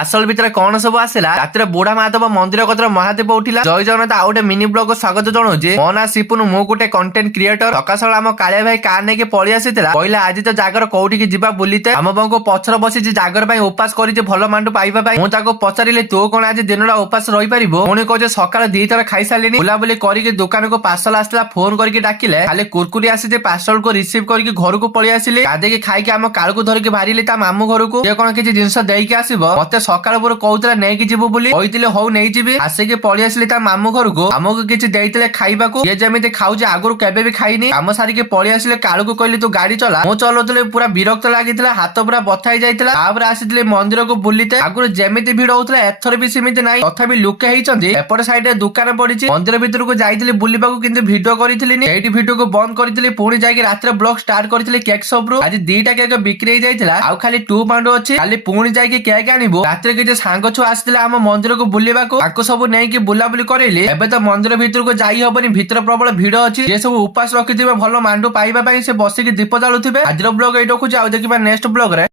আসল ভিতরে কଣ ସବୁ ଆସିଲା ରାତିରେ ବୁଢା ମାଧବ ମନ୍ଦିର କତର ମହାଦେବ ଉଠିଲା। ଜୟ ଜଗନ୍ନାଥ। ଆଉ ଗୋଟେ ମିନି ବ୍ଲଗ ସ୍ୱାଗତ ଜଣାଉଛି। ମୋ ନାଁ ସିପୁନୁ, ମୁଁ ଗୋଟେ କଣ୍ଟେଣ୍ଟ କ୍ରିଏଟର। ସକାଳ ଆମ କାଳିଆ ଭାଇ କାର ନେଇକି ପଳେଇ ଆସିଥିଲା। କହିଲା ଆଜି ତ ଜାଗର କୋଉଠିକି ଯିବା ବୁଲିତେ। ଆମ ବୋଉଙ୍କୁ ପଛରେ ବସିଛି ଜାଗର ପାଇଁ ଉପାସ କରିଛି ଭଲ ମାଣ୍ଡୁ ପାଇବା ପାଇଁ। ମୁଁ ତାକୁ ପଚାରିଲି ତୁ କଣ ଆଜି ଦିନଟା ଉପାସ ରହିପାରିବୁ? ପୁଣି କହୁଛି ସକାଳେ 2 ଥର ଖାଇସାରିଲିଣି। ବୁଲାବୁଲି କରିକି ଦୋକାନକୁ ପାର୍ସଲ ଆସିଥିଲା, ଫୋନ କରିକି ଡାକିଲେ। ଖାଲି କୁରକୁରି ଆସିଛି, ପାର୍ସଲକୁ ରିସିଭ କରିକି ଘରକୁ ପଳେଇ ଆସିଲି। ଗାଧେଇକି ଖାଇକି ଆମ କାଳକୁ ଧରିକି ବାହାରିଲି ତା ମାମୁଁ ଘରକୁ। ସେ କଣ କିଛି ଜିନିଷ ଦେଇକି ଆସିବ। ମତେ ସକାଳ ପରୁ କହୁଥିଲା ନେଇକି ଯିବୁ ବୋଲି। କହିଥିଲେ ହଉ ନେଇଯିବି। ଆସିକି ପଳେଇ ଆସିଲି ତା ମାମୁଁ ଘରକୁ। ଆମକୁ କିଛି ଦେଇଥିଲେ ଖାଇବାକୁ। ଇଏ ଯେମିତି ଖାଉଛି ଆଗରୁ କେବେ ବି ଖାଇନି। କାମ ସାରିକି ପଳେଇ ଆସିଲେ। କାଳକୁ କହିଲି ତୁ ଗାଡି ଚଲା। ମୁଁ ଚଲଉଥିଲି, ପୁରା ବିରକ୍ତ ଲାଗିଥିଲା, ହାତ ପୁରା ବଥା ହେଇଯାଇଥିଲା। ତାପରେ ଆସିଥିଲି ମନ୍ଦିରକୁ ବୁଲିତେ। ଆଗରୁ ଯେମିତି ଭିଡ ହଉଥିଲା ଏଥର ବି ସେମିତି ନାହିଁ, ତଥାପି ଲୁକେ ହେଇଛନ୍ତି। ଏପଟେ ସାଇଡରେ ଦୋକାନ ପଡିଛି। ମନ୍ଦିର ଭିତରକୁ ଯାଇଥିଲି ବୁଲିବାକୁ, କିନ୍ତୁ ଭିଡିଓ କରିଥିଲିନି। ଏଇଠି ଭିଡିଓକୁ ବନ୍ଦ କରିଥିଲି। ପୁଣି ଯାଇକି ରାତିରେ ବ୍ଲଗ ଷ୍ଟାର୍ଟ କରିଥିଲି କେକ୍ ସପ ରୁ। ଆଜି 2ଟା କେକ୍ ବିକ୍ରି ହେଇଯାଇଥିଲା, ଆଉ ଖାଲି 2 ପାଉଣ୍ଡ ଅଛି। କାଲି ପୁଣି ଯାଇକି କେକ୍ ଆଣିବୁ। ରାତିରେ କିଛି ସାଙ୍ଗ ଛୁଆ ଆସିଥିଲେ ଆମ ମନ୍ଦିରକୁ ବୁଲିବାକୁ, ତାଙ୍କୁ ସବୁ ନେଇକି ବୁଲାବୁଲି କରେଇଲି। ଏବେ ତ ମନ୍ଦିର ଭିତରକୁ ଯାଇ ହବନି, ଭିତରେ ପ୍ରବଳ ଭିଡ ଅଛି। ଯେ ସବୁ ଉପାସ ରଖିଥିବେ ଭଲ ମାଣ୍ଡୁ ପାଇବା ପାଇଁ ସେ ବସିକି ଦୀପ ଜାଳୁଥିବେ। ଆଜିର ବ୍ଲଗ ଏଇଠି ରଖୁଛି, ଆଉ ଦେଖିବା ନେକ୍ସଟ ବ୍ଲଗ ରେ।